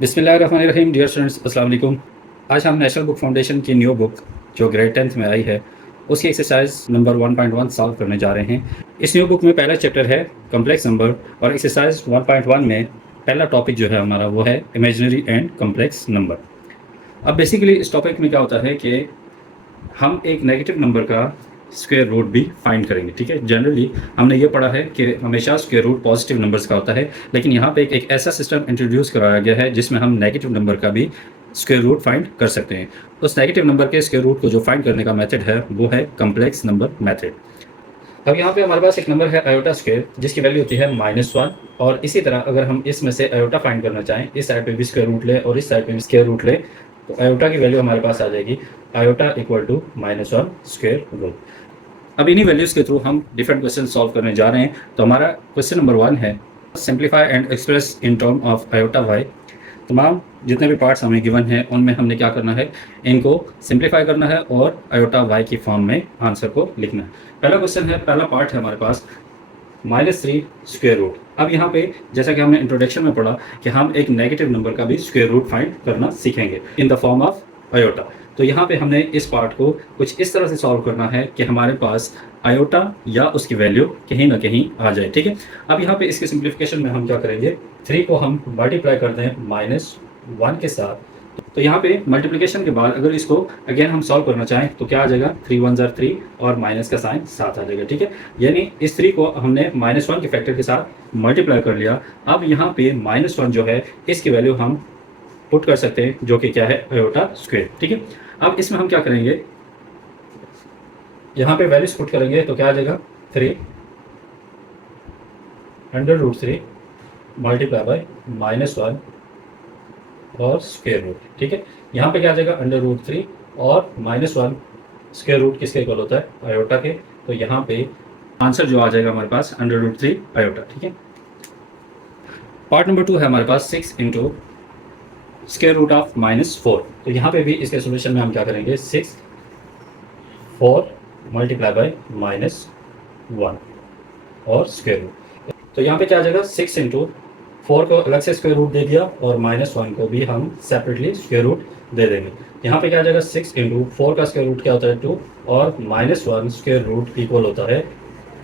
बिस्मिल्लाहिर्रहमानिर्रहीम। Dear students, अस्सलाम वालेकुम। आज हम नेशनल बुक फाउंडेशन की न्यू बुक जो ग्रेड 10th में आई है उसकी एक्सरसाइज नंबर 1.1 सॉल्व करने जा रहे हैं। इस न्यू बुक में पहला चैप्टर है कम्प्लेक्स नंबर और एक्सरसाइज 1.1 में पहला टॉपिक जो है हमारा वो है इमेजिनरी एंड कम्प्लेक्स नंबर। अब बेसिकली इस टॉपिक में क्या होता है कि हम एक नेगेटिव नंबर का स्क्वायर रूट भी फाइंड करेंगे। ठीक है, जनरली हमने ये पढ़ा है कि हमेशा स्क्वायर रूट पॉजिटिव नंबर्स का होता है, लेकिन यहाँ पे एक ऐसा सिस्टम इंट्रोड्यूस कराया गया है जिसमें हम नेगेटिव नंबर का भी स्क्वायर रूट फाइंड कर सकते हैं। उस नेगेटिव नंबर के स्क्वायर रूट को जो फाइंड करने का मेथड है वो है कम्प्लेक्स नंबर मेथड। अब यहाँ पे हमारे पास एक नंबर है आयोटा स्क्वायर जिसकी वैल्यू होती है -1, और इसी तरह अगर हम इसमें से आयोटा फाइंड करना चाहें, इस साइड पे भी स्क्वायर रूट ले और इस साइड पे भी स्क्वायर रूट ले, तो आयोटा की वैल्यू हमारे पास आ जाएगी iota equal to -1 square root. अब इन्हीं वैल्यूज़ के थ्रू हम डिफरेंट क्वेश्चन सॉल्व करने जा रहे हैं। तो हमारा क्वेश्चन नंबर 1 है simplify and express in term of iota y. तमाम जितने भी पार्ट्स हमें गिवन हैं उनमें हमने क्या करना है, इनको सिंप्लीफाई करना है और आयोटा वाई की फॉर्म में आंसर को लिखना है। पहला क्वेश्चन है, पहला पार्ट है हमारे पास -3 स्क्वायर रूट। अब यहाँ पे जैसा कि हमने इंट्रोडक्शन में पढ़ा कि हम एक नेगेटिव नंबर का भी स्क्वायर रूट फाइंड करना सीखेंगे in the form of iota. तो यहाँ पे हमने इस पार्ट को कुछ इस तरह से सॉल्व करना है कि हमारे पास आयोटा या उसकी वैल्यू कहीं ना कहीं आ जाए। ठीक है, अब यहाँ पे इसके सिंप्लीफिकेशन में हम क्या करेंगे, 3 को हम मल्टीप्लाई कर दें -1 के साथ। तो यहाँ पे मल्टीप्लिकेशन के बाद अगर इसको अगेन हम सॉल्व करना चाहें तो क्या आ जाएगा, 3 1 ज़ार 3 और माइनस का साइन साथ आ जाएगा। ठीक है, यानी इस 3 को हमने -1 के फैक्टर के साथ मल्टीप्लाई कर लिया। अब यहाँ पे -1 जो है इसकी वैल्यू हम पुट कर सकते हैं जो कि क्या है, आयोटा स्क्वायर। ठीक है, अब इसमें हम क्या करेंगे, यहाँ पे वैल्यूज पुट करेंगे तो क्या आ जाएगा, 3 √3 मल्टीप्लाई बाय -1 और स्क्वायर रूट। ठीक है, यहाँ पे क्या आ जाएगा, √3 और -1 स्क्वायर रूट किसके इक्वल होता है, आयोटा के। तो यहाँ पे आंसर जो आ जाएगा हमारे पास √3 आयोटा। ठीक है, पार्ट नंबर 2 है हमारे पास 6 इंटू स्क्वायर रूट ऑफ -4। तो यहाँ पे भी इसके सोल्यूशन में हम क्या करेंगे, 6 4 मल्टीप्लाई बाय -1 और स्क्वायर रूट। तो यहाँ पे क्या आ जाएगा, 6 इंटू 4 को अलग से स्क्वायर रूट दे दिया और -1 को भी हम सेपरेटली स्क्वायर रूट दे देंगे। यहाँ पे क्या आ जाएगा, 6 इंटू 4 का स्क्वायर रूट क्या होता है, 2 और -1 स्क्वायर रूट इक्वल होता है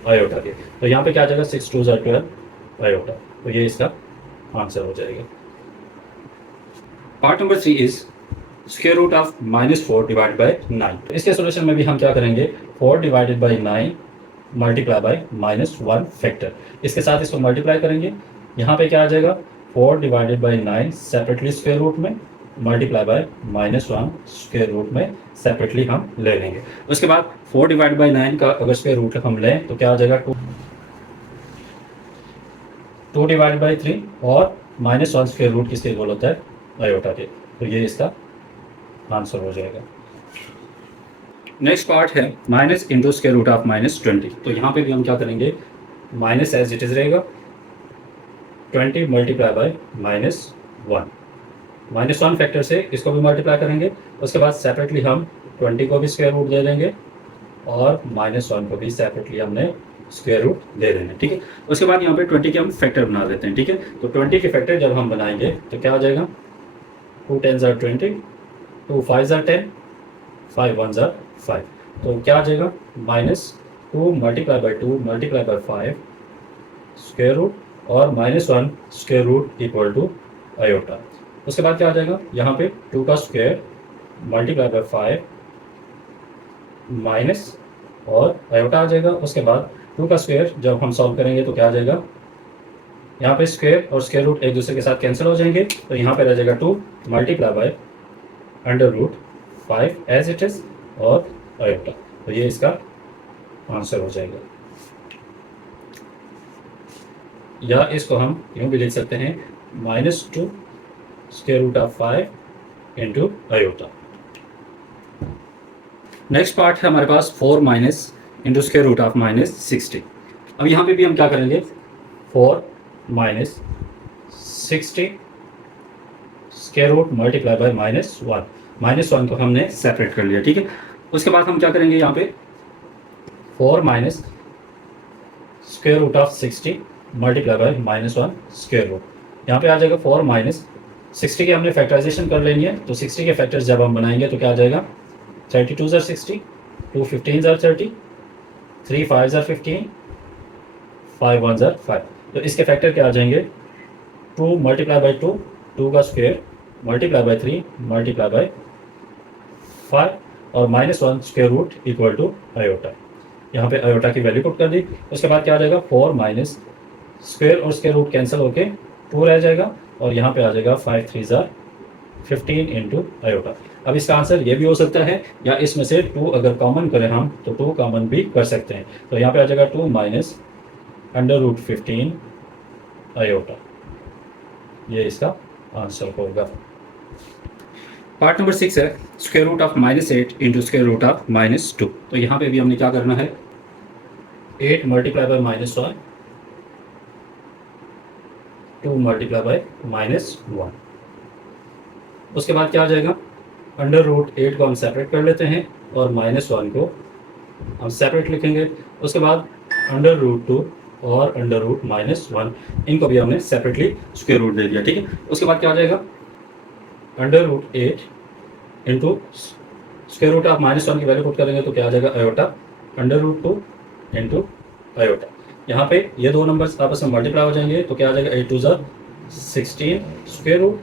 आयोटा के। तो यहाँ पे क्या आ जाएगा, 6 2 ज़ार 12 आयोटा। तो ये इसका आंसर हो जाएगा। Part number 3 is square root of -4 divide by 9। इसके सोल्यूशन में भी हम क्या करेंगे, 4 divided by 9 multiply by -1 factor. इसके साथ इसको मल्टीप्लाई करेंगे, यहाँ पे क्या आ जाएगा, 4 divided by 9 separately square root में मल्टीप्लाई बाय -1 स्क्वायर रूट में सेपरेटली हम ले लेंगे। उसके बाद 4 डिवाइड बाई 9 का अगर स्क्वायर रूट हम लें तो क्या आ जाएगा, 2 डिवाइड बाई 3 और -1 स्क्वायर रूट किसके इक्वल होता है, आयोटा के। तो ये इसका आंसर हो जाएगा। नेक्स्ट पार्ट है minus into square root of -20। तो यहाँ पे भी हम क्या करेंगे, माइनस एज इट इज रहेगा, 20 मल्टीप्लाई बाय -1 -1 फैक्टर से इसको भी मल्टीप्लाई करेंगे। उसके बाद सेपरेटली हम 20 को भी स्क्वायर रूट दे देंगे और -1 को भी सेपरेटली हमने स्क्वायर रूट दे देना। ठीक है, उसके बाद यहाँ पे 20 के हम फैक्टर बना देते हैं। ठीक है, तो 20 के फैक्टर जब हम बनाएंगे तो क्या हो जाएगा, 2 10 ज़ार 20, 2 5 ज़ार 10, 5 1 ज़ार 5। तो क्या आ जाएगा, -2 multiply by 2 multiply by 5 square root और -1 square root equal to iota. उसके बाद क्या आ जाएगा, यहाँ पे 2 का स्क्वायर मल्टीप्लाई बाई 5 माइनस और आयोटा आ जाएगा। उसके बाद 2 का स्क्वायर जब हम सॉल्व करेंगे तो क्या आ जाएगा, यहाँ पे स्क्वायर और स्क्वायर रूट एक दूसरे के साथ कैंसिल हो जाएंगे। तो यहाँ पे रह जाएगा 2 multiply by √5 as it is और आयोटा। तो ये इसका आंसर हो जाएगा। या इसको हम यूँ भी लिख सकते हैं, -2 square root of 5 into iota. Next part है हमारे पास 4 minus into square root of -60। अब यहाँ पे भी हम क्या करेंगे, 4 minus 60 square root multiply by -1 -1 को हमने सेपरेट कर लिया। ठीक है, उसके बाद हम क्या करेंगे, यहाँ पे 4 minus square root of 60 multiply by -1 square root. यहाँ पे आ जाएगा 4 माइनस 60 के हमने फैक्टराइजेशन कर लेनी है, तो 60 के फैक्टर्स जब हम बनाएंगे तो क्या आ जाएगा, 32 ज़र 60, 2 15 ज़र 30, 3 5 ज़र 15, 5 1 ज़र 5। तो इसके फैक्टर क्या आ जाएंगे, 2 मल्टीप्लाई बाई 2, 2 का square multiply by 3 multiply by 5 और -1 square root equal to iota. यहाँ पे आयोटा की वैल्यू पुट कर दी। उसके बाद क्या आ जाएगा, 4 माइनस स्क्वेयर और स्क्वेयर रूट कैंसिल होके 2 रह जाएगा और यहाँ पे आ जाएगा 5 3 ज़ार 15 इंटू आयोटा। अब इसका आंसर ये भी हो सकता है, या इसमें से 2 अगर कॉमन करें हम तो 2 कॉमन भी कर सकते हैं। तो यहाँ पे आ जाएगा 2 माइनस अंडर रूट 15 आयोटा, ये इसका आंसर होगा। पार्ट नंबर 6 है square root of -8 into square root of -2। तो यहाँ पे भी हमने क्या करना है, 8 मल्टीप्लाई बाई -1, 2 मल्टीप्लाई बाई -1। उसके बाद क्या आ जाएगा, अंडर रूट 8 को हम सेपरेट कर लेते हैं और -1 को हम सेपरेट लिखेंगे। उसके बाद अंडर रूट 2 और अंडर रूट -1, इनको भी हमने सेपरेटली स्क्वायर रूट दे दिया, ठीक है। उसके बाद क्या आ जाएगा, under root 8 into square root of -1 की वैल्यू पुट करेंगे तो क्या आ जाएगा, iota under root 2 into iota. यहाँ पे ये दो नंबर्स आपस में मल्टीप्लाई हो जाएंगे तो क्या आ जाएगा, 8 2 ज़ार 16 square root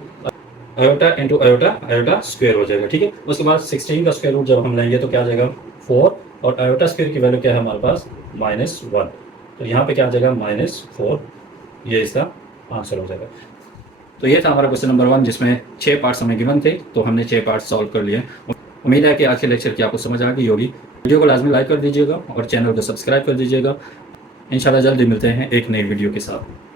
iota into iota, iota square हो जाएगा, ठीक है। उसके बाद 16 का स्क्वायर रूट जब हम लेंगे तो क्या आ जाएगा 4 और आयोटा स्क्वायर की वैल्यू क्या है हमारे पास, -1। तो यहाँ पे क्या आ जाएगा -4, ये इसका आंसर हो जाएगा। तो ये था हमारा क्वेश्चन नंबर 1 जिसमें 6 पार्ट्स हमें गिवन थे, तो हमने 6 पार्ट्स सॉल्व कर लिए। उम्मीद है कि आज के लेक्चर की आपको समझ आ गई होगी। वीडियो को लाजमी लाइक कर दीजिएगा और चैनल को सब्सक्राइब कर दीजिएगा। इंशाल्लाह जल्दी मिलते हैं एक नई वीडियो के साथ।